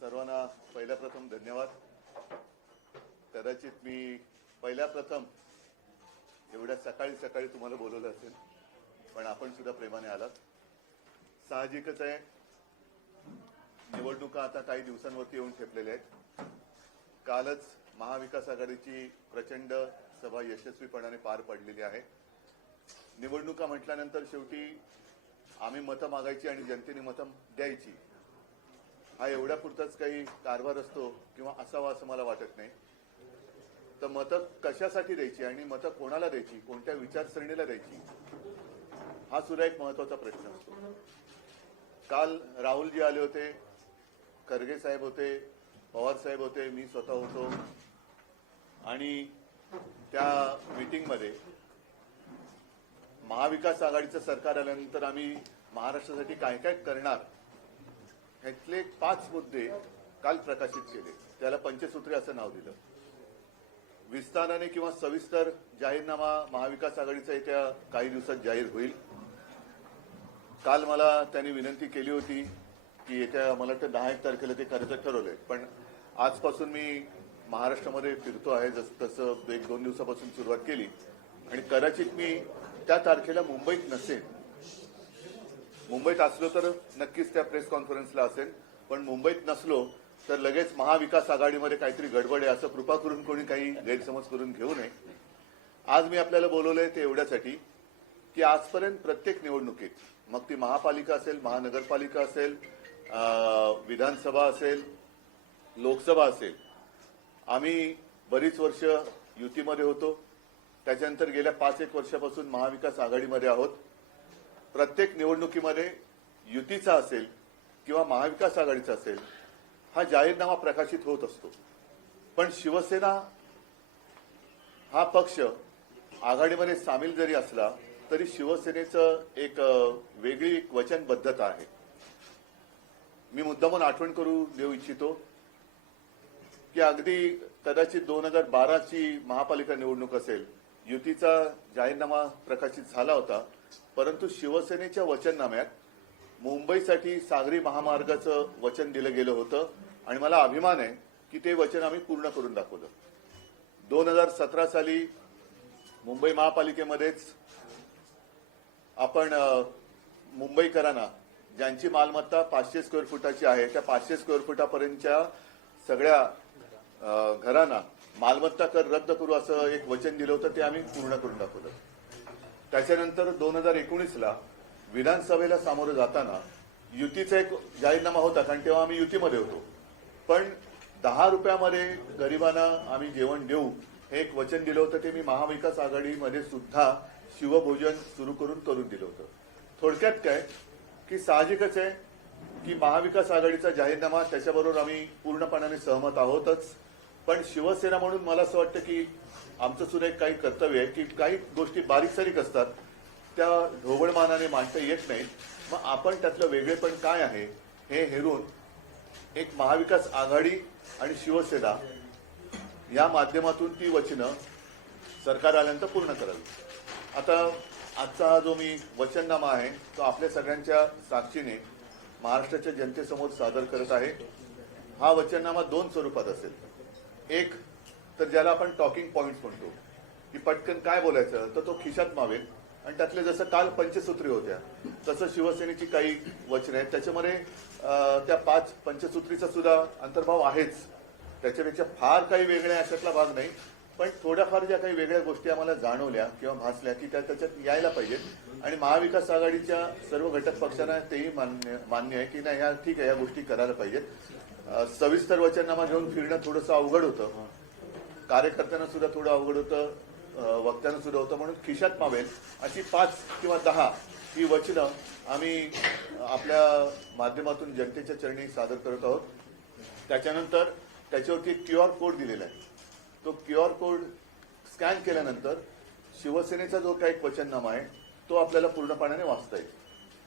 सर्वांना पहिल्या प्रथम धन्यवाद. कदाचित मी पहिल्या प्रथम एवढ्या सकाळी सकाळी तुम्हाला बोलवलं असेल, पण आपण सुद्धा प्रेमाने आलात. साहजिकच आहे, निवडणुका आता काही दिवसांवरती येऊन ठेपलेल्या आहेत. कालच महाविकास आघाडीची प्रचंड सभा यशस्वीपणाने पार पडलेली आहे. निवडणुका म्हटल्यानंतर शेवटी आम्ही मतं मागायची आणि जनतेने मतं द्यायची, हा एवढ्यापुरताच काही कारभार असतो किंवा असावा असं मला वाटत नाही. तर मतं कशासाठी द्यायची आणि मतं कोणाला द्यायची, कोणत्या विचारसरणीला द्यायची, हा सुद्धा एक महत्वाचा प्रश्न असतो. काल राहुलजी आले होते, खरगे साहेब होते, पवार साहेब होते, मी स्वतः होतो आणि त्या मीटिंगमध्ये महाविकास आघाडीचं सरकार आल्यानंतर आम्ही महाराष्ट्रासाठी काय काय करणार ह्यातले 5 मुद्दे काल प्रकाशित केले. त्याला पंचसूत्री असं नाव दिलं. विस्ताराने किंवा सविस्तर जाहीरनामा महाविकास आघाडीचा येत्या काही दिवसात जाहीर होईल. काल मला त्यांनी विनंती केली होती की येत्या मला वाटतं 10 तारखेला ते करायचं ठरवलंय, पण आजपासून मी महाराष्ट्रामध्ये फिरतो आहे. तसं 1-2 दिवसापासून सुरुवात केली आणि कदाचित मी त्या तारखेला मुंबईत नसेन. मुंबईत असलो तर नक्कीच त्या प्रेस कॉन्फरन्सला असेल, पण मुंबईत नसलो तर लगेच महाविकास आघाडीमध्ये काहीतरी गडबड आहे असं कृपा करून कोणी काही गैरसमज करून घेऊ नये. आज मी आपल्याला बोलवलंय ते एवढ्यासाठी की आजपर्यंत प्रत्येक निवडणुकीत, मग ती महापालिका असेल, महानगरपालिका असेल, विधानसभा असेल, लोकसभा असेल, आम्ही बरीच वर्ष युतीमध्ये होतो. त्याच्यानंतर गेल्या 5-1 वर्षापासून महाविकास आघाडीमध्ये आहोत. प्रत्येक निवडणुकीमध्ये युतीचा असेल किंवा महाविकास आघाडीचा असेल हा जाहीरनामा प्रकाशित होत असतो. पण शिवसेना हा पक्ष आघाडीमध्ये सामील जरी असला तरी शिवसेनेचं एक वेगळी वचनबद्धता आहे. मी मुद्दामून आठवण करू देऊ इच्छितो की अगदी कदाचित 2012ची महापालिका निवडणूक असेल, युतीचा जाहीरनामा प्रकाशित झाला होता, परंतु शिवसेनेच्या वचननाम्यात मुंबईसाठी सागरी महामार्गाचं वचन दिलं गेलं होतं आणि मला अभिमान आहे की ते वचन आम्ही पूर्ण करून दाखवलं. 2017 साली मुंबई महापालिकेमध्येच आपण मुंबईकरांना ज्यांची मालमत्ता 500 स्क्वेअर फुटाची आहे त्या 500 स्क्वेअर फुटापर्यंतच्या सगळ्या घरांना मालमत्ता कर रद्द करू असं एक वचन दिलं होतं, ते आम्ही पूर्ण करून दाखवलं. त्याच्यानंतर 2019ला विधानसभेला सामोरं जाताना युतीचा एक जाहीरनामा होता, कारण तेव्हा आम्ही युतीमध्ये होतो, पण 10 रुपयामध्ये गरिबांना आम्ही जेवण देऊ हे एक वचन दिलं होतं. ते मी महाविकास आघाडीमध्ये सुद्धा शिवभोजन सुरू करून दिलं होतं. थोडक्यात काय की साहजिकच आहे की महाविकास आघाडीचा जाहीरनामा त्याच्याबरोबर आम्ही पूर्णपणाने सहमत आहोतच, पण शिवसेना म्हणून मला असं वाटतं की आमचं सुद्धा एक काही कर्तव्य आहे की काही गोष्टी बारीक सारीक असतात, त्या ढोबळमानाने मांडता येत नाहीत. मग आपण त्यातलं वेगळेपण काय आहे हे हेरून एक महाविकास आघाडी आणि शिवसेना या माध्यमातून ती वचनं सरकार आल्यानंतर पूर्ण करावी. आता आजचा हा जो मी वचननामा आहे तो आपल्या सगळ्यांच्या साक्षीने महाराष्ट्राच्या जनतेसमोर सादर करत आहे. हा वचननामा 2 स्वरूपात असेल. एक तर ज्याला आपण टॉकिंग पॉइंट्स म्हणतो की पटकन काय बोलायचं तर तो खिशात मावेल, आणि त्यातले जसं काल पंचसूत्री होत्या तसं शिवसेनेची काही वचनं आहेत. त्याच्यामध्ये त्या 5 पंचसूत्रीचा सुद्धा अंतर्भाव आहेच. त्याच्यापेक्षा फार काही वेगळ्या अशातला भाग नाही, पण थोड्याफार ज्या काही वेगळ्या गोष्टी आम्हाला जाणवल्या किंवा भासल्या की त्या त्याच्यात यायला पाहिजेत आणि महाविकास आघाडीच्या सर्व घटक पक्षांना तेही मान्य आहे की नाही, ह्या ठीक आहे, या गोष्टी करायला पाहिजेत. सविस्तर वचननामा घेऊन फिरणं थोडंसं अवघड होतं, कार्यकर्त्यांना सुद्धा थोडं अवघड होतं, वक्त्यांना सुद्धा होतं, म्हणून खिशात मावेल अशी 5 किंवा 10 ही वचनं आम्ही आपल्या माध्यमातून जनतेच्या चरणी सादर करत आहोत. त्याच्यानंतर त्याच्यावरती QR कोड दिलेला आहे. तो QR कोड स्कॅन केल्यानंतर शिवसेनेचा जो काही वचननामा आहे तो आपल्याला पूर्णपणाने वाचता येईल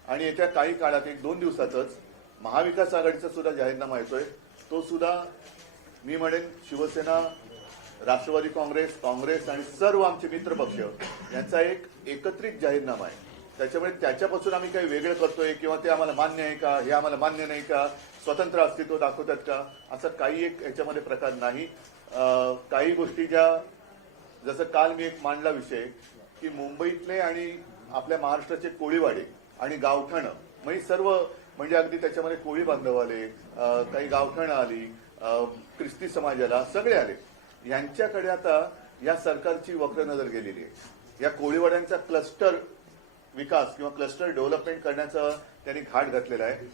आणि येत्या काही काळात 1-2 दिवसातच महाविकास आघाडीचा सुद्धा जाहीरनामा येतोय. तो सुद्धा मी म्हणेन शिवसेना, राष्ट्रवादी काँग्रेस आणि सर्व आमचे मित्र पक्ष यांचा एक एकत्रित जाहीरनामा आहे. त्याच्यामुळे त्याच्यापासून आम्ही काही वेगळं करतोय किंवा ते आम्हाला मान्य आहे का, हे आम्हाला मान्य नाही का, स्वतंत्र अस्तित्व दाखवतात का, असं काही एक याच्यामध्ये प्रकार नाही. काही गोष्टी ज्या, जसं काल मी एक मांडला विषय की मुंबईतले आणि आपल्या महाराष्ट्राचे कोळीवाडे आणि गावठाणं म्हणजे सर्व, म्हणजे अगदी त्याच्यामध्ये कोळी बांधव आले, काही गावठाणं आली, ख्रिस्ती समाजाला सगळे आले. यांच्याकडे आता या सरकारची वक्र नजर गेलेली आहे. या कोळीवाड्यांचा क्लस्टर विकास किंवा क्लस्टर डेव्हलपमेंट करण्याचा त्यांनी घाट घातलेला आहे.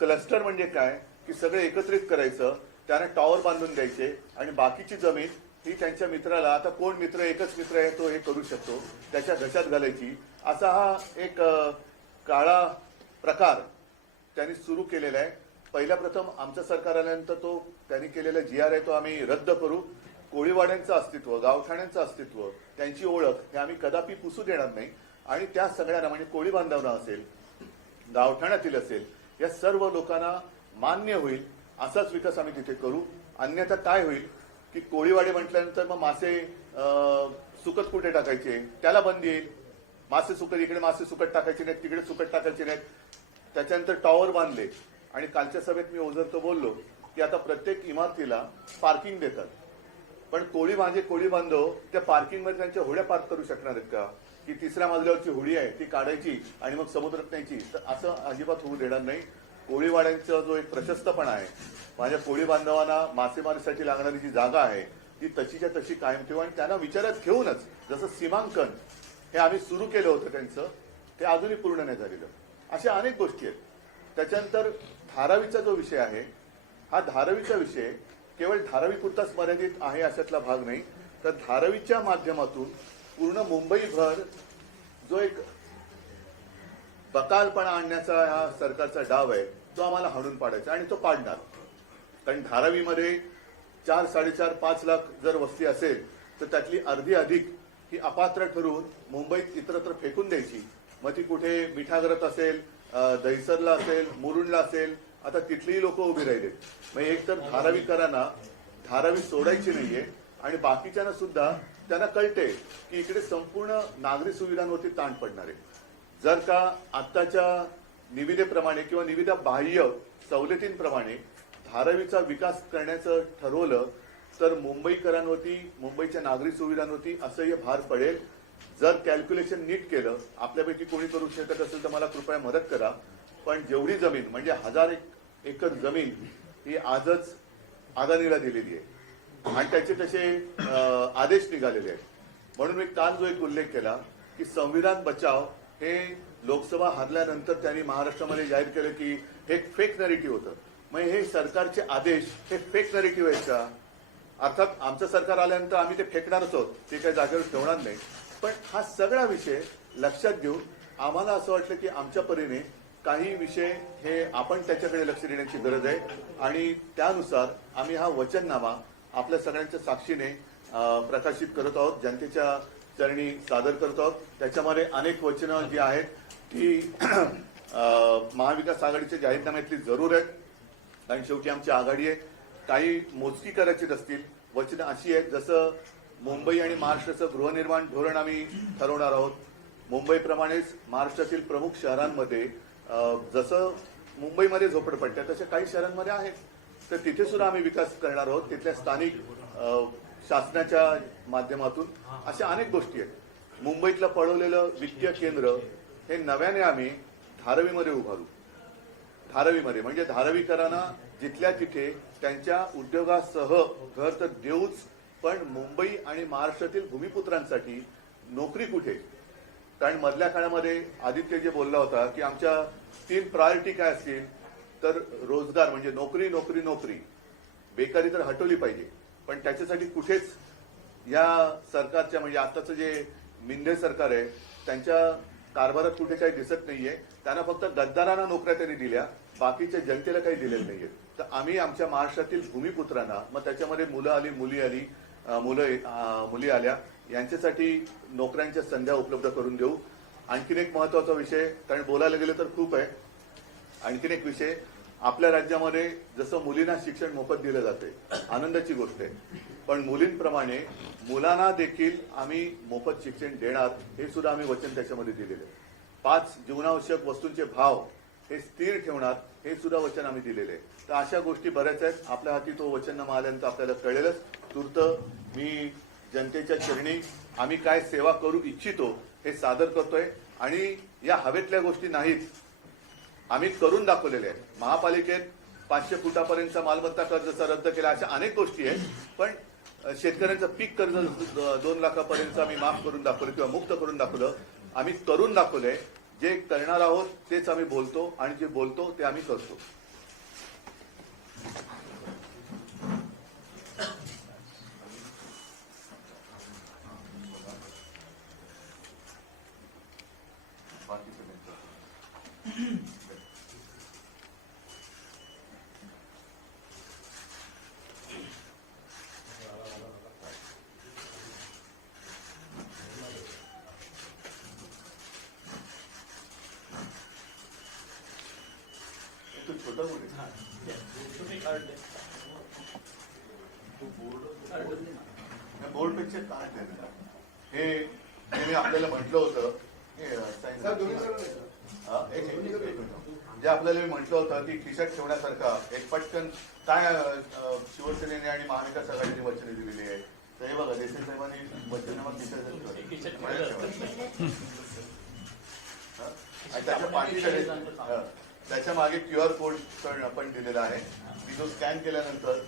क्लस्टर म्हणजे काय की सगळे एकत्रित करायचं, त्यांना टॉवर बांधून द्यायचे आणि बाकीची जमीन ही त्यांच्या मित्राला, आता कोण मित्र, एकच मित्र आहे तो हे करू शकतो, त्याच्या घशात घालायची, असा हा एक काळा प्रकार त्यांनी सुरू केलेला आहे. पहिल्या प्रथम आमचं सरकार आल्यानंतर तो त्यांनी केलेला GR आहे तो आम्ही रद्द करू. कोळीवाड्यांचं अस्तित्व, गावठाण्यांचं अस्तित्व, त्यांची ओळख हे आम्ही कदापि पुसू देणार नाही. आणि त्या सगळ्यांना म्हणजे कोळी बांधवांना असेल, गावठाणातील असेल, या सर्व लोकांना मान्य होईल असाच विकास आम्ही तिथे करू. अन्यथा काय होईल की कोळीवाडे म्हटल्यानंतर मग मासे सुकत कुठे टाकायचे, त्याला बंदी येईल. मासे सुकत, इकडे मासे सुकट टाकायचे नाहीत, तिकडे सुकट टाकायचे नाहीत. त्याच्यानंतर टॉवर बांधले आणि कालच्या सभेत मी ओझरतो बोललो की आता प्रत्येक इमारतीला पार्किंग देतात, पण कोळी बांधव त्या पार्किंगमध्ये त्यांच्या होड्या पार्क करू शकणार आहेत का, की तिसऱ्या मजल्यावरची होडी आहे ती काढायची आणि मग समुद्रात न्यायची, तर असं अजिबात होऊ देणार नाही. कोळीवाड्यांचा जो एक प्रशस्तपणा आहे, माझ्या कोळी बांधवांना मासेमारीसाठी लागणारी जी जागा आहे ती तशीच्या तशी कायम ठेवू आणि त्यांना विचारात घेऊनच, जसं सीमांकन हे आम्ही सुरू केलं होतं त्यांचं, ते अजूनही पूर्ण नाही झालेलं. अशा अनेक गोष्टी आहेत. त्याच्यानंतर धारावीचा जो विषय आहे, हा धारावीचा विषय केवळ धारावीपुरताच मर्यादित आहे अशातला भाग नाही, तर धारावीच्या माध्यमातून पूर्ण मुंबईभर जो एक बकालपणा आणण्याचा हा सरकारचा डाव आहे तो आम्हाला हाणून पाडायचा आणि तो पाडणार. कारण धारावीमध्ये 4, 4.5, 5 लाख जर वस्ती असेल तर त्यातली अर्धी अधिक ही अपात्र ठरवून मुंबईत इतरत्र फेकून द्यायची. मग ती कुठे मिठागरात असेल, दहिसरला असेल, मुरुडला असेल, आता तिथलीही लोक उभी राहिले. मग एक तर धारावीकरांना धारावी सोडायची नाहीये आणि बाकीच्यांना सुद्धा त्यांना कळते की इकडे संपूर्ण नागरी सुविधांवरती ताण पडणार आहे. जर का आत्ताच्या निविदेप्रमाणे किंवा निविदा बाह्य सवलतींप्रमाणे धारावीचा विकास करण्याचं ठरवलं तर मुंबईकरांवरती, मुंबईच्या नागरी सुविधांवरती असह्य भार पडेल. जर कॅल्क्युलेशन नीट केलं, आपल्यापैकी कोणी करू शकत असेल तर मला कृपया मदत करा, पण जेवढी जमीन म्हणजे 1000 एकर जमीन ही आजच अदानीला दिलेली आहे आणि त्याचे तसे आदेश निघालेले आहेत. म्हणून मी काल जो एक उल्लेख केला की संविधान बचाव हे लोकसभा हरल्यानंतर त्यांनी महाराष्ट्रामध्ये जाहीर केलं की हे फेक नरेटिव्ह होतं. मग हे सरकारचे आदेश हे फेक नरेटिव्ह आहेत का? अर्थात आमचं सरकार आल्यानंतर आम्ही ते फेकणारच आहोत, ते काही जागेवर ठेवणार नाही. पण हा सगळा विषय लक्षात घेऊन आम्हाला असं वाटलं की आमच्या परीने काही विषय हे आपण त्याच्याकडे लक्ष देण्याची गरज आहे आणि त्यानुसार आम्ही हा वचननामा आपल्या सगळ्यांच्या साक्षीने प्रकाशित करत आहोत, जनतेच्या चरणी सादर करत आहोत. त्याच्यामध्ये अनेक वचनं जी आहेत ती महाविकास आघाडीच्या जाहीरनाम्यातली जरूर आहेत, कारण शेवटी आमची आघाडी आहे. काही मोजकी करायची असतील वचनं अशी आहेत, जसं मुंबई आणि महाराष्ट्राचं गृहनिर्माण धोरण आम्ही ठरवणार आहोत. मुंबईप्रमाणेच महाराष्ट्रातील प्रमुख शहरांमध्ये जसं मुंबईमध्ये झोपडपट्ट्या तशा काही शहरांमध्ये आहेत, तर तिथे सुद्धा आम्ही विकास करणार आहोत. तिथल्या स्थानिक शासनाच्या माध्यमातून अशा अनेक गोष्टी आहेत. मुंबईतलं पळवलेलं वित्तीय केंद्र हे नव्याने आम्ही धारावीमध्ये उभारू. धारावीमध्ये म्हणजे धारावीकरांना जिथल्या तिथे त्यांच्या उद्योगासह घर तर देऊच, पण मुंबई आणि महाराष्ट्रातील भूमिपुत्रांसाठी नोकरी कुठे? कारण मधल्या काळामध्ये आदित्य जे बोलला होता की आमच्या 3 प्रायोरिटी काय असतील, तर रोजगार म्हणजे नोकरी नोकरी नोकरी, बेकारी तर हटवली पाहिजे. पण त्याच्यासाठी कुठेच या सरकारच्या म्हणजे आताचं जे मिंदे सरकार आहे त्यांच्या कारभारात कुठे काही दिसत नाहीये. त्यांना फक्त गद्दारांना नोकऱ्या त्यांनी दिल्या, बाकीच्या जनतेला काही दिलेलं नाहीये. तर आम्ही आमच्या महाराष्ट्रातील भूमिपुत्रांना, मग त्याच्यामध्ये मुलं आली, मुली आली, मुली आल्या, यांच्यासाठी नोकऱ्यांच्या संध्या उपलब्ध करून देऊ. आणखीन एक महत्वाचा विषय, कारण बोलायला गेलं तर खूप आहे, आणखीन एक विषय, आपल्या राज्यामध्ये जसं मुलींना शिक्षण मोफत दिलं जाते, आनंदाची गोष्ट आहे, पण मुलींप्रमाणे मुलांना देखील आम्ही मोफत शिक्षण देणार, हे सुद्धा आम्ही वचन त्याच्यामध्ये दिलेलं आहे. 5 जीवनावश्यक वस्तूंचे भाव हे स्थिर ठेवणार, हे सुद्धा वचन आम्ही दिलेले आहे. तर अशा गोष्टी बऱ्याच आहेत. आपल्या हाती तो वचननामा आल्यानंतर आपल्याला कळेलच. तूर्त मी जनतेच्या चरणी आम्ही काय सेवा करू इच्छितो हे सादर करतोय. आणि या हवेतल्या गोष्टी नाहीत, आम्ही करून दाखवलेल्या आहेत. महापालिकेत 500 फुटापर्यंतचा मालमत्ता कर जसा रद्द केला, अशा अनेक गोष्टी आहेत. पण शेतकऱ्यांचं पीक कर्ज 2 लाखापर्यंत आम्ही माफ करून दाखवलं किंवा मुक्त करून दाखवलं. आम्ही करून दाखवलंय. जे करणार आहोत तेच आम्ही बोलतो आणि जे बोलतो ते आम्ही करतो. छोटा बोर्डपेक्षा काय हे मी आपल्याला म्हटलं होतं, जे आपल्याला मी म्हटलं होतं की खिशात ठेवण्यासारखा एक पटकन काय शिवसेनेने आणि महाविकास आघाडीने वचने दिलेली आहे. तर हे बघा, देसाई साहेबांनी वचनामा त्याच्या पाठीकडे त्याच्या मागे QR कोड पण दिलेला आहे की जो स्कॅन केल्यानंतर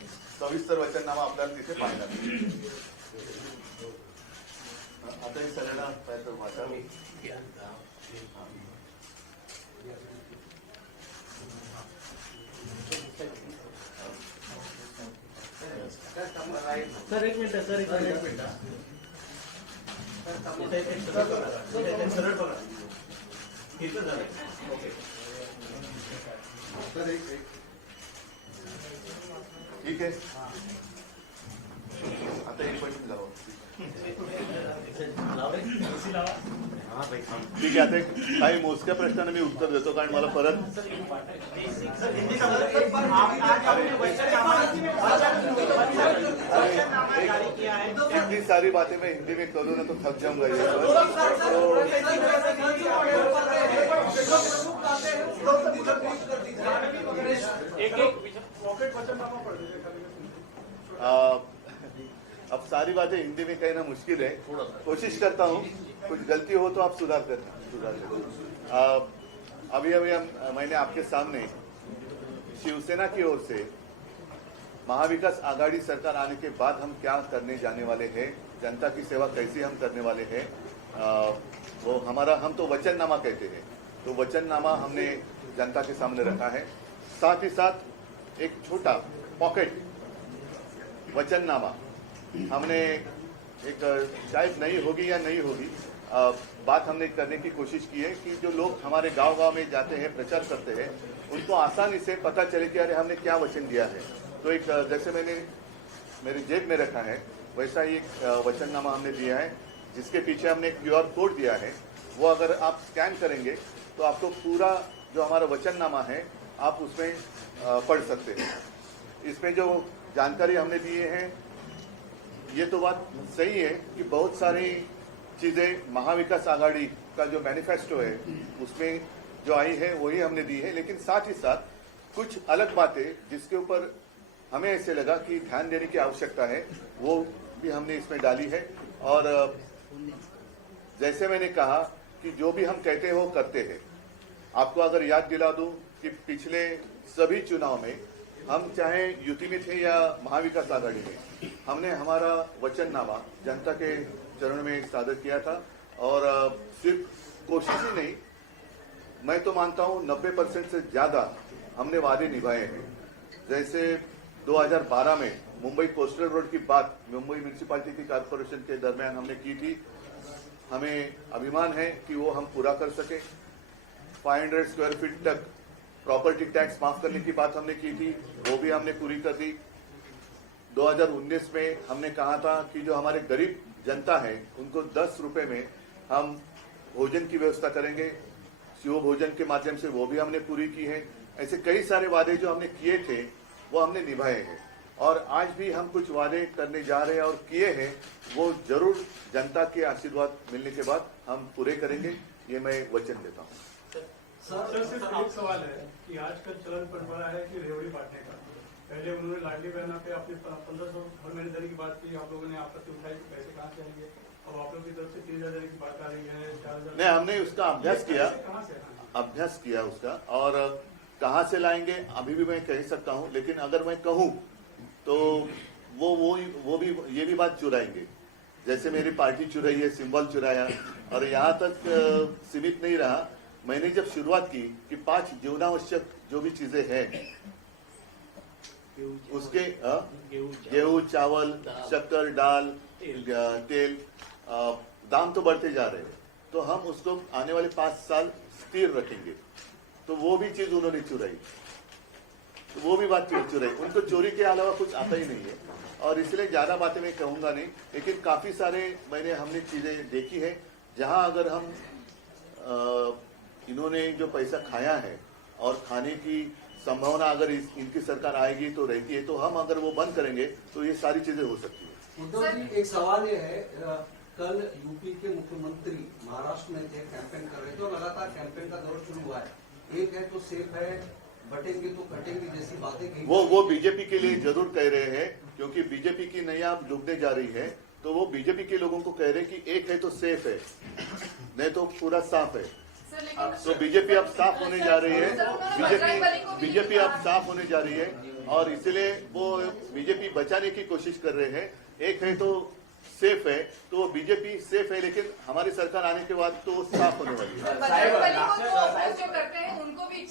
सविस्तर वचननामा आपल्याला तिथे पाहायला मिळेल. आता हे सगळ्यांना भाषा सर एक मिनिट सर एक मिनिट सरळ बघा इथं झालं. ओके सर एक ठीक आहे. आता एक पण लावा. ठीक आहे. आता काही मोजक्या प्रश्नांना मी उत्तर देतो, कारण मला परत इतनी सारी बातें मैं हिंदी में करूँ ना तो थक जाऊंगा. अब सारी बातें हिंदी में कहना मुश्किल है. कोशिश करता हूँ, कुछ गलती हो तो आप सुधार करना. अभी मैंने आपके सामने शिवसेना की ओर से महाविकास आघाड़ी सरकार आने के बाद हम क्या करने जाने वाले हैं, जनता की सेवा कैसी हम करने वाले हैं, वो हमारा हम तो वचननामा कहते हैं. तो वचननामा हमने जनता के सामने रखा है. साथ ही साथ एक छोटा पॉकेट वचननामा हमने एक शायद नहीं होगी या नहीं होगी बात हमने करने की कोशिश की है कि जो लोग हमारे गांव-गांव में जाते हैं, प्रचार करते हैं, उनको आसानी से पता चले कि अरे हमने क्या वचन दिया है. तो एक जैसे मैंने मेरी जेब में रखा है वैसा ही एक वचननामा हमने दिया है, जिसके पीछे हमने एक QR कोड दिया है. वो अगर आप स्कैन करेंगे तो आपको पूरा जो हमारा वचननामा है आप उसमें पढ़ सकते हैं. इसमें जो जानकारी हमने दिए हैं, ये तो बात सही है कि बहुत सारी चीजें महाविकास आघाड़ी का जो मैनिफेस्टो है उसमें जो आई है वही हमने दी है. लेकिन साथ ही साथ कुछ अलग बातें जिसके ऊपर हमें ऐसे लगा कि ध्यान देने की आवश्यकता है, वो भी हमने इसमें डाली है. और जैसे मैंने कहा कि जो भी हम कहते हैं वो करते हैं. आपको अगर याद दिला दूं कि पिछले सभी चुनाव में हम चाहे युति में थे या महाविकास आघाड़ी में, हमने हमारा वचननामा जनता के चरण में सादर किया था. और सिर्फ कोशिश ही नहीं, मैं तो मानता हूं 90% से ज्यादा हमने वादे निभाए हैं. जैसे 2012 में मुंबई कोस्टल रोड की बात मुंबई म्यूनिसिपैलिटी की कॉर्पोरेशन के दरमियान हमने की थी. हमें अभिमान है कि वो हम पूरा कर सके. 500 स्क्वायर फीट तक प्रॉपर्टी टैक्स माफ करने की बात हमने की थी, वो भी हमने पूरी कर दी. 2019 में हमने कहा था कि जो हमारे गरीब जनता है उनको 10 रुपए में हम भोजन की व्यवस्था करेंगे. शिव भोजन के माध्यम से वो भी हमने पूरी की है. ऐसे कई सारे वादे जो हमने किए थे वो हमने निभाए हैं. और आज भी हम कुछ वादे करने जा रहे हैं और किए हैं, वो जरूर जनता के आशीर्वाद मिलने के बाद हम पूरे करेंगे, ये मैं वचन देता हूँ। सर सिर्फ एक सवाल है कि आजकल चलन पड़ रहा है कि रेवड़ी बांटने का। पहले उन्होंने लाडली बहना पे अपने 1500 हर महीने देने की बात की, आप लोगों ने आपत्ति उठाई कि पैसे कहाँ से आएंगे, और आप लोगों की तरफ से 3000 देने की बात आ रही है, 4000। नहीं, हमने उसका अभ्यास किया, कहाँ से अभ्यास किया उसका, और कहाँ से लाएंगे अभी भी मैं कह सकता हूँ, लेकिन अगर मैं कहूँ तो वो भी ये भी बात चुराएंगे, जैसे मेरी पार्टी चुराई है, सिंबल चुराया, और यहाँ तक सीमित नहीं रहा। मैंने जब शुरुआत की कि 5 जीवनावश्यक जो भी चीजें हैं उसके गेहूं, चावल, शक्कर, दाल, तेल, दाम तो बढ़ते जा रहे हैं, तो हम उसको आने वाले 5 साल स्थिर रखेंगे। तो वो भी चीज उन्होंने चुराई, तो वो भी बात चुराई। उनको चोरी के अलावा कुछ आता ही नहीं है, और इसलिए ज्यादा बातें मैं कहूंगा नहीं, लेकिन काफी सारे हमने चीजें देखी है जहां अगर हम इन्होंने जो पैसा खाया है और खाने की संभावना अगर इनकी सरकार आएगी तो रहती है, तो हम अगर वो बंद करेंगे तो ये सारी चीजें हो सकती है। उद्धव जी, एक सवाल ये है, कल यूपी के मुख्यमंत्री महाराष्ट्र में थे, कैंपेन कर रहे थे, और लगातार कैंपेन का दौर शुरू हुआ है। एक है तो सेफ है, बटेंगे तो कटेंगे जैसी बातें कही। वो बीजेपी के लिए जरूर कह रहे हैं, क्योंकि बीजेपी की नैया अब डूबने जा रही है, तो वो बीजेपी के लोगों को कह रहे हैं कि एक है तो सेफ है, नहीं तो पूरा साफ है। तो बीजेपी अब साफ होने जा रही है, बीजेपी अब साफ होने जा रही है, और इसलिए वो बीजेपी बचाने की कोशिश कर रहे हैं। एक है तो सेफ है, तो बीजेपी सेफ है, लेकिन हमारी सरकार आने के बाद तो साफ होने वाली है। जो करते हैं उनको भी,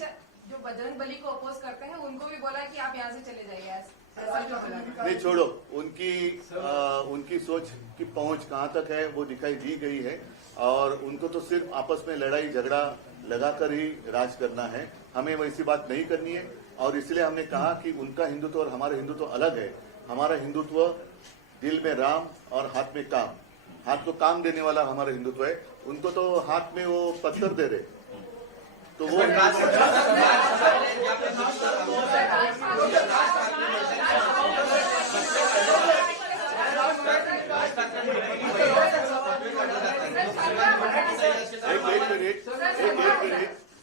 जो बजरंग बली को अपोज करते हैं उनको भी बोला कि आप यहाँ से चले जाइए, ऐसा क्यों बोला? नहीं, छोड़ो, उनकी सोच की पहुंच कहां तक है वो दिखाई दी गई है, और उनको तो सिर्फ आपस में लड़ाई झगड़ा लगाकर ही राज करना है। हमें वैसी बात नहीं करनी है, और इसलिए हमने कहा कि उनका हिंदुत्व और हमारा हिंदुत्व अलग है। हमारा हिंदुत्व दिल में राम और हाथ में काम, हाथ को काम देने वाला हमारा हिंदुत्व है। उनको तो हाथ में वो पत्थर दे रहे, तो वो एक मिनिट,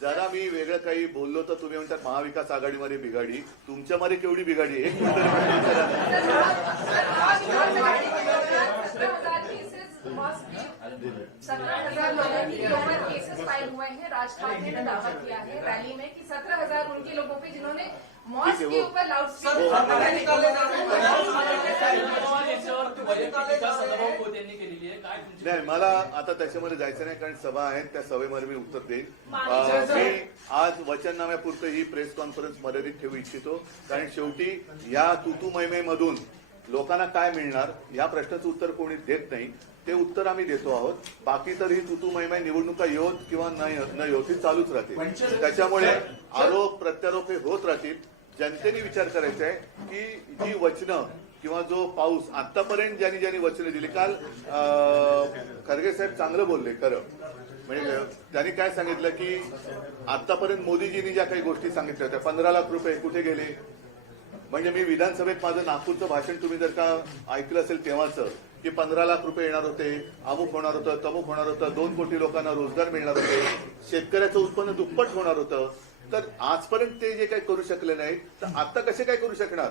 जरा मी वेगळं काही बोललो तर तुम्ही म्हणतात महाविकास आघाडीमध्ये बिघाडी, तुमच्यामध्ये केवढी बिघाडी आहे? 17,000 लोगों के ऊपर केसेस फाइल हुए हैं। राज ठाकरे ने दावा किया है रैली में कि 17,000 उनके लोगों पे जिन्होंने मॉस्क के ऊपर नाही, मला आता त्याच्यामध्ये जायचं नाही, कारण सभा आहेत, त्या सभेमध्ये मी उत्तर देईन। मी आज वचननाम्यापुरतं ही प्रेस कॉन्फरन्स मर्यादित ठेवू इच्छितो, कारण शेवटी या तुतू मैमेमधून लोकांना काय मिळणार या प्रश्नाचं उत्तर कोणी देत नाही, ते उत्तर आम्ही देतो आहोत। बाकी तर ही तुतू मैमे निवडणुका येऊत किंवा न येऊत ही चालूच राहते, त्याच्यामुळे आरोप प्रत्यारोप हे होत राहतील। जनतेने विचार करायचा आहे की जी वचनं किंवा जो पाऊस आतापर्यंत ज्यांनी वचनं दिली, काल खरगे साहेब चांगलं बोलले खरं, म्हणजे त्यांनी काय सांगितलं की आतापर्यंत मोदीजींनी ज्या काही गोष्टी सांगितल्या होत्या, 15 लाख रुपये कुठे गेले, म्हणजे मी विधानसभेत माझं नागपूरचं भाषण तुम्ही जर का ऐकलं असेल तेव्हाचं, की 15 लाख रुपये येणार होते, अमुक होणार होतं, तमुक होणार होतं, 2 कोटी लोकांना रोजगार मिळणार होते, शेतकऱ्याचं उत्पन्न दुप्पट होणार होतं, तर आजपर्यंत ते जे काही करू शकले नाहीत, तर आता कसे काय करू शकणार,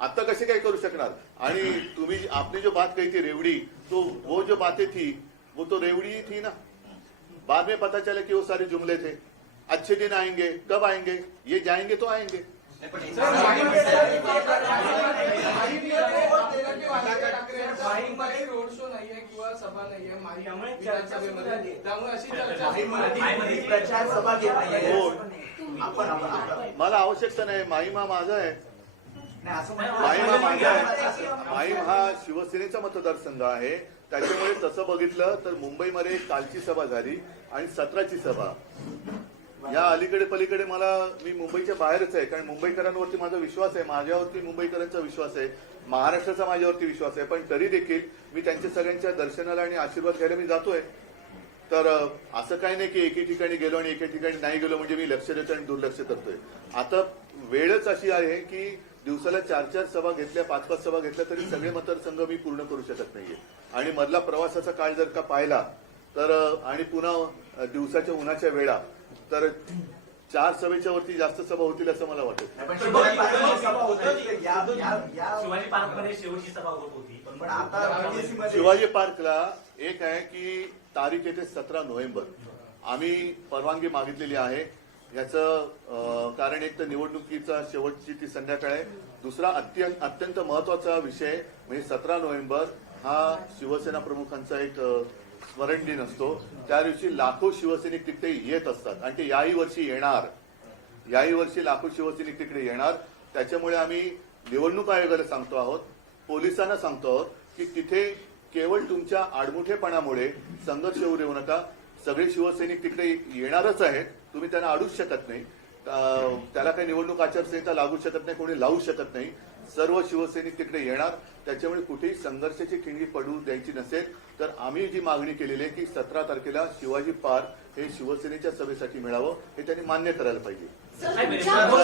आता कसे काय करू शकणार? आणि तुम्ही आपने जो बात कही थी रेवड़ी, तो वो जो बातें थी वो तो रेवड़ी ही थी ना। बाद में पता चला कि वो सारे जुमले थे। अच्छे दिन आएंगे, कब आएंगे? ये जाएंगे तो आएंगे। रोड शो नाहीये किंवा सभा नाहीये विधानसभेमध्ये, त्यामुळे अशी चर्चा प्रचार सभा घेत नाहीये। हो, मला आवश्यकता नाही, माहीमा माझा आहे, माहीम माझा आहे, माहीम हा शिवसेनेचा मतदारसंघ आहे, त्याच्यामुळे तसं बघितलं तर मुंबईमध्ये कालची सभा झाली आणि 17ची सभा, या अलीकडे पलीकडे मी मुंबईच्या बाहेरच आहे, कारण मुंबईकरांवरती माझा विश्वास आहे, माझ्यावरती मुंबईकरांचा विश्वास आहे, महाराष्ट्राचा माझ्यावरती विश्वास आहे, पण तरी देखील मी त्यांच्या सगळ्यांच्या दर्शनाला आणि आशीर्वाद घ्यायला मी जातोय। तर असं काही नाही की एके ठिकाणी गेलो आणि एके ठिकाणी नाही गेलो म्हणजे मी लक्ष देतो आणि दुर्लक्ष करतोय। आता वेळच अशी आहे की दिवसाला 4-4 सभा घेतल्या, 5-5 सभा घेतल्या तरी सगळे मतदारसंघ मी पूर्ण करू शकत नाहीये. आणि मधला प्रवासाचा काळ जर का पाहिला तर आणि पुन्हा दिवसाच्या उन्हाच्या वेळा तर 4 सभेच्या वरती जास्त सभा होतील असं मला वाटत. पण शिवाजी पार्कमध्ये सभा होत होती. शिवाजी पार्कमध्ये शेवटची सभा होत होती, पण आता RTC मध्ये शिवाजी पार्कला एक आहे की तारीख येते 17 नोव्हेंबर. आम्ही परवानगी मागितलेली आहे. याचं कारण एक तर निवडणुकीचा शेवटची ती संध्याकाळ आहे. दुसरा अत्यंत महत्वाचा विषय म्हणजे 17 नोव्हेंबर हा शिवसेना प्रमुखांचा एक स्मरण दिन असतो. त्या दिवशी लाखो शिवसैनिक तिकडे येत असतात आणि ते याही वर्षी येणार. याही वर्षी लाखो शिवसैनिक तिकडे येणार. त्याच्यामुळे आम्ही निवडणूक आयोगाला सांगतो आहोत, पोलिसांना सांगतो आहोत की तिथे केवळ तुमच्या आडमुठेपणामुळे संघर्ष होऊ देऊ नका. सगळे शिवसैनिक तिकडे येणारच आहेत. तुम्ही त्यांना अडूच शकत नाही. त्याला काही निवडणूक आचारसंहिता लागू शकत नाही, कोणी लावू शकत नाही. सर्व शिवसैनिक तिकडे येणार. त्याच्यामुळे कुठेही संघर्षाची ठिणगी पडू द्यायची नसेल. तर आम्ही जी मागणी केलेली आहे की 17 तारखेला शिवाजी पार्क हे शिवसेनेच्या सभेसाठी मिळावं हे त्यांनी मान्य करायला पाहिजे. सेविकांचा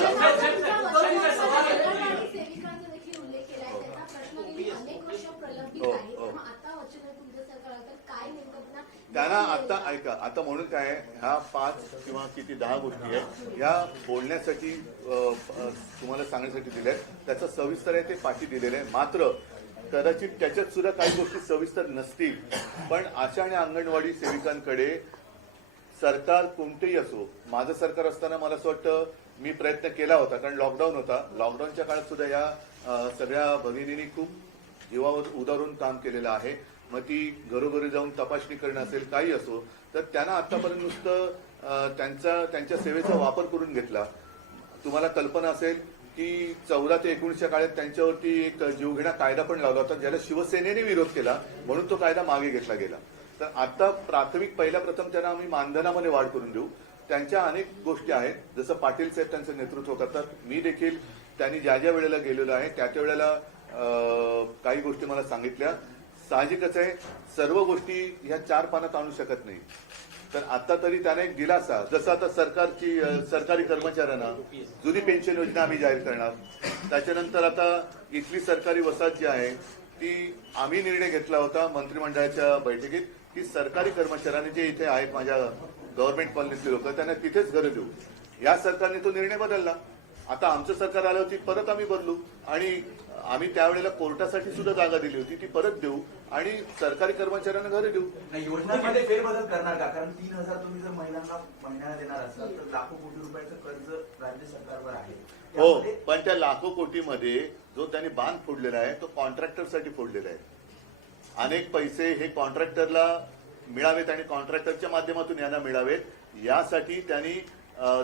देखील उल्लेख केला आहे. त्यांना प्रश्न गेली अनेक वर्ष प्रलंबित हो, आहे. हो. मग आता वचन आहे तुमच्या सरकारला, तर काय नेमकं त्यांना आता ऐका, आता म्हणून काय ह्या 5 किंवा किती 10 गोष्टी आहेत ह्या बोलण्यासाठी तुम्हाला सांगण्यासाठी दिल्या आहेत. त्याचं सविस्तर आहे ते पाठी दिलेलं आहे. मात्र कदाचित त्याच्यात सुद्धा काही गोष्टी सविस्तर नसतील. पण आशा आणि अंगणवाडी सेविकांकडे सरकार कोणतेही असो, माझं सरकार असताना मला असं वाटतं मी प्रयत्न केला होता, कारण लॉकडाऊन होता. लॉकडाऊनच्या काळात सुद्धा या सगळ्या भगिनींनी खूप जीवावर उदारून काम केलेलं आहे. मग ती घरोघरी जाऊन तपासणी करणं असेल, काही असो, तर त्यांना आतापर्यंत नुसतं त्यांच्या सेवेचा वापर करून घेतला. तुम्हाला कल्पना असेल की 14 ते 19च्या काळात त्यांच्यावरती एक जीवघेणा कायदा पण लावला होता, ज्याला शिवसेनेने विरोध केला म्हणून तो कायदा मागे घेतला गेला. तर आता पहिल्या प्रथम त्यांना आम्ही मानधनामध्ये वाढ करून देऊ. त्यांच्या अनेक गोष्टी आहेत, जसं पाटील साहेब त्यांचं नेतृत्व करतात. मी देखील त्यांनी ज्या ज्या वेळेला गेलेलो आहे त्या त्या वेळेला काही गोष्टी मला सांगितल्या. साहजिकच आहे, सर्व गोष्टी ह्या 4 पानात आणू शकत नाही. तर आता तरी त्याने एक दिलासा, जसं आता सरकारी कर्मचाऱ्यांना जुनी पेन्शन योजना आम्ही जाहीर करणार. त्याच्यानंतर आता इथली सरकारी वसाहत जी आहे ती आम्ही निर्णय घेतला होता मंत्रिमंडळाच्या बैठकीत की सरकारी कर्मचाऱ्यांनी जे इथे आहेत माझ्या गव्हर्नमेंट कॉलनीतले लोक त्यांना तिथेच घरं देऊ. या सरकारने तो निर्णय बदलला. आता आमचं सरकार आलं होती, परत आम्ही बदलू आणि आम्ही त्यावेळेला कोर्टासाठी सुद्धा जागा दिली होती, ती परत देऊ आणि सरकारी कर्मचाऱ्यांना घरे देऊ. योजनांमध्ये फेरबदल करणार का? कारण 3,000 तुम्ही जर महिन्याला देणार असाल तर लाखो कोटी रुपयाचं कर्ज राज्य सरकारवर आहे. हो, पण त्या लाखो कोटीमध्ये जो त्यांनी बांध फोडलेला आहे तो कॉन्ट्रॅक्टरसाठी फोडलेला आहे. अनेक पैसे हे कॉन्ट्रॅक्टरला मिळावेत आणि कॉन्ट्रॅक्टरच्या माध्यमातून यांना मिळावेत यासाठी त्यांनी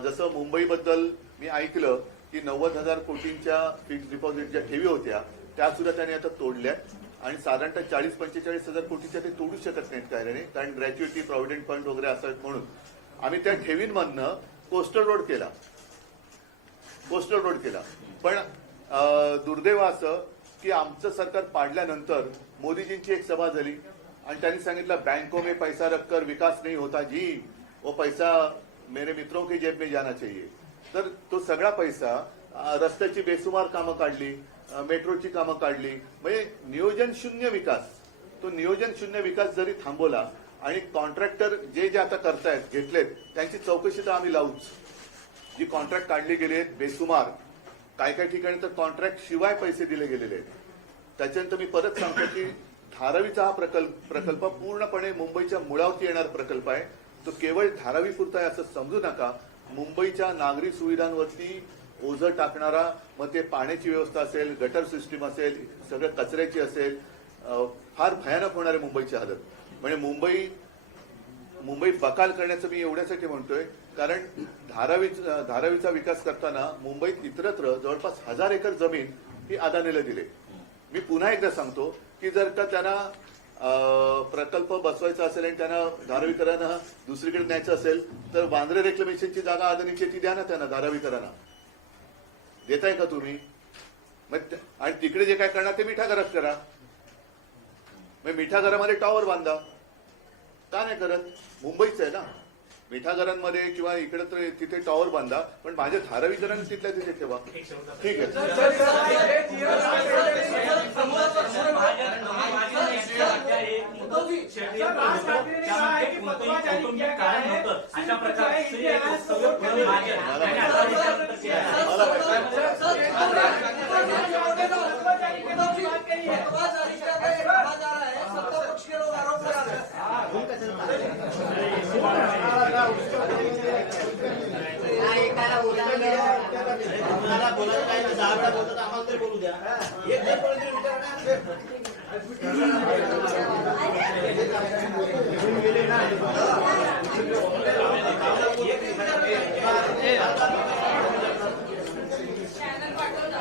जसं मुंबईबद्दल मी ऐकलं की 90,000 कोटींच्या फिक्स्ड डिपॉझिटच्या ठेवी होत्या त्या सुद्धा त्यांनी आता तोडल्या आणि साधारणतः 40-45,000 कोटीच्या ते तोडू शकत नाहीत कायद्याने, कारण ग्रॅच्युइटी, प्रॉव्हिडंट फंड वगैरे असं म्हणून आम्ही त्या ठेवींमधनं कोस्टल रोड केला. पण दुर्दैव असं की आमचं सरकार पाडल्यानंतर मोदीजींची एक सभा झाली आणि त्यांनी सांगितलं बैंकों में पैसा रखकर विकास नहीं होता जी, वो पैसा मेरे मित्रों की जेब में जाना चाहिए. तर तो सगळा पैसा रस्त्याची बेसुमार कामं काढली, मेट्रोची कामं काढली, म्हणजे नियोजन शून्य विकास. तो नियोजन शून्य विकास जरी थांबवला आणि कॉन्ट्रॅक्टर जे आता करतायत घेतलेत त्यांची चौकशी तर आम्ही लावूच. जी कॉन्ट्रॅक्ट काढली गेली आहेत बेसुमार, काही ठिकाणी तर कॉन्ट्रॅक्ट शिवाय पैसे दिले गेलेले आहेत. त्याच्यानंतर मी परत सांगतो की धारावीचा हा प्रकल्प पूर्णपणे मुंबईच्या मुळावरती येणारा प्रकल्प आहे. तो केवळ धारावीपुरता आहे असं समजू नका. मुंबईच्या नागरी सुविधांवरती ओझं टाकणारा, मग ते पाण्याची व्यवस्था असेल, गटर सिस्टीम असेल, सगळं कचऱ्याची असेल, फार भयानक होणार आहे मुंबईची हालत. म्हणजे मुंबई बकाल करण्याचं मी एवढ्यासाठी म्हणतोय कारण धारावीचा विकास करताना मुंबईत इतरत्र जवळपास 1000 एकर जमीन ही अदानीला दिली. मी पुन्हा एकदा सांगतो की जर का त्यांना प्रकल्प बसवायचा असेल आणि त्यांना धारावीकरांना दुसरीकडे न्यायचं असेल तर वांद्रे रेक्लेमेशनची जागा अदानीची ती द्या ना त्यांना, धारावीकरांना देताय का तुम्ही? आणि तिकडे जे काय करणार ते मिठा घरात करा. मग मिठा घरामध्ये टॉवर बांधा. का नाही करत? मुंबईच आहे ना. मिठागरांमध्ये किंवा इकडे तर तिथे टॉवर बांधा, पण माझ्या धारावी घरांना तिथल्या तिथे ठेवा. एक शेवटचा ठीक आहे. अशा प्रकारचे एक वक्तव्य पुढे मागे मला माहिती. चॅनल पाठवलं.